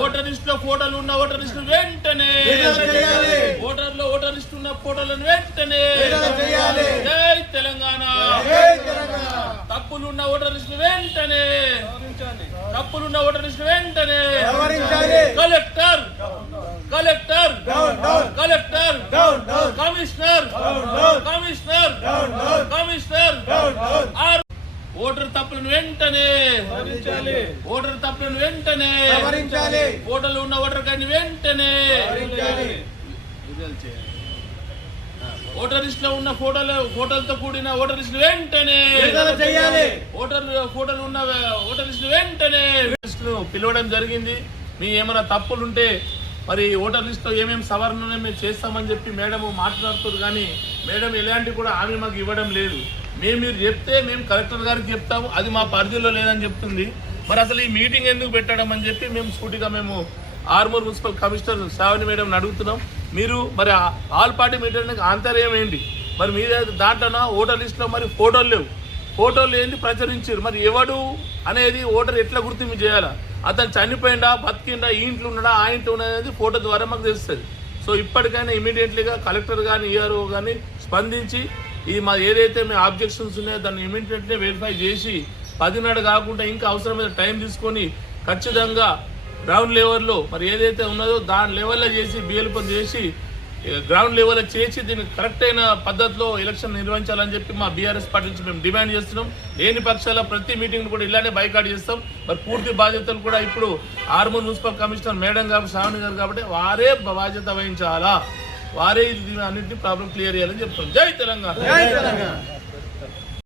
Voter list లో ఫోటోలు ఉన్న ఓటర్ లిస్ట్ వెంటనే ఓటర్ లిస్ట్ ఉన్న ఫోటోలను వెంటనే జై తెలంగాణ తప్పులున్న ఓటర్ లిస్ట్ వెంటనే తప్పులున్న ఓటర్ లిస్ట్ వెంటనే collector collector collector commissioner commissioner commissioner voter తప్పులను వెంటనే ఓటర్ తప్పులను వెంటనే ఓటర్లు ఉన్న ఓటర్ కార్డు వెంటనే ఓటర్ లిస్ట్ లో ఉన్న ఫోటోలతో కూడిన ఓటర్ లిస్ట్ వెంటనే ఫోటోలు ఉన్న ఓటర్ లిస్ట్ వెంటనే పిలవడం జరిగింది. మీ ఏమైనా తప్పులుంటే మరి ఓటర్ లిస్ట్ లో ఏమేమి సవరణ మేము చేస్తామని చెప్పి మేడం మాట్లాడుతారు. కానీ మేడం ఎలాంటి కూడా హామీ మాకు ఇవ్వడం లేదు. మీరు చెప్తే మేము కలెక్టర్ గారికి చెప్తాము, అది మా పరిధిలో లేదని చెప్తుంది. మరి అసలు ఈ మీటింగ్ ఎందుకు పెట్టడం అని చెప్పి మేము సూటిగా Armoor municipal commissioner Sravani madam అడుగుతున్నాం. మీరు మరి ఆల్ పార్టీ మీటింగ్ ఆంతర్యం ఏంటి? మరి మీద దాంట్లో ఓటర్ లిస్ట్లో మరి ఫోటోలు లేవు, ఫోటోలు ఏంటి ప్రచురించారు. మరి ఎవడు అనేది ఓటర్ ఎట్లా గుర్తింపు చేయాలా? అతను చనిపోయిందా, బతికిండా, ఈ ఇంట్లో ఉన్నాడా, ఆ ఇంట్లో ఉన్నది ఫోటో ద్వారా మాకు తెలుస్తుంది. సో ఇప్పటికైనా ఇమీడియట్లీగా కలెక్టర్ కానీ ఈఆర్ఓ కానీ స్పందించి మా ఏదైతే మేము ఆబ్జెక్షన్స్ ఉన్నాయో దాన్ని ఇమీడియట్లీ వెరిఫై చేసి 10 నాడు కాకుండా ఇంకా అవసరమైన టైం తీసుకొని ఖచ్చితంగా గ్రౌండ్ లెవెల్లో మరి ఏదైతే ఉన్నదో దాని లెవెల్లో చేసి బిఎల్పీ చేసి గ్రౌండ్ లెవెల్లో చేసి దీనికి కరెక్ట్ అయిన పద్ధతిలో ఎలక్షన్ నిర్వహించాలని చెప్పి మా బీఆర్ఎస్ పార్టీ నుంచి మేము డిమాండ్ చేస్తున్నాం. లేని పక్షాల ప్రతి మీటింగ్ కూడా ఇలానే బైకాట్ చేస్తాం. మరి పూర్తి బాధ్యతలు కూడా ఇప్పుడు ఆర్మూర్ మున్సిపల్ కమిషనర్ మేడం గారు శ్రావణి గారు కాబట్టి వారే బాధ్యత వహించాలా, వారే అన్నింటినీ ప్రాబ్లం క్లియర్ చేయాలని చెప్తాం. జై తెలంగాణ.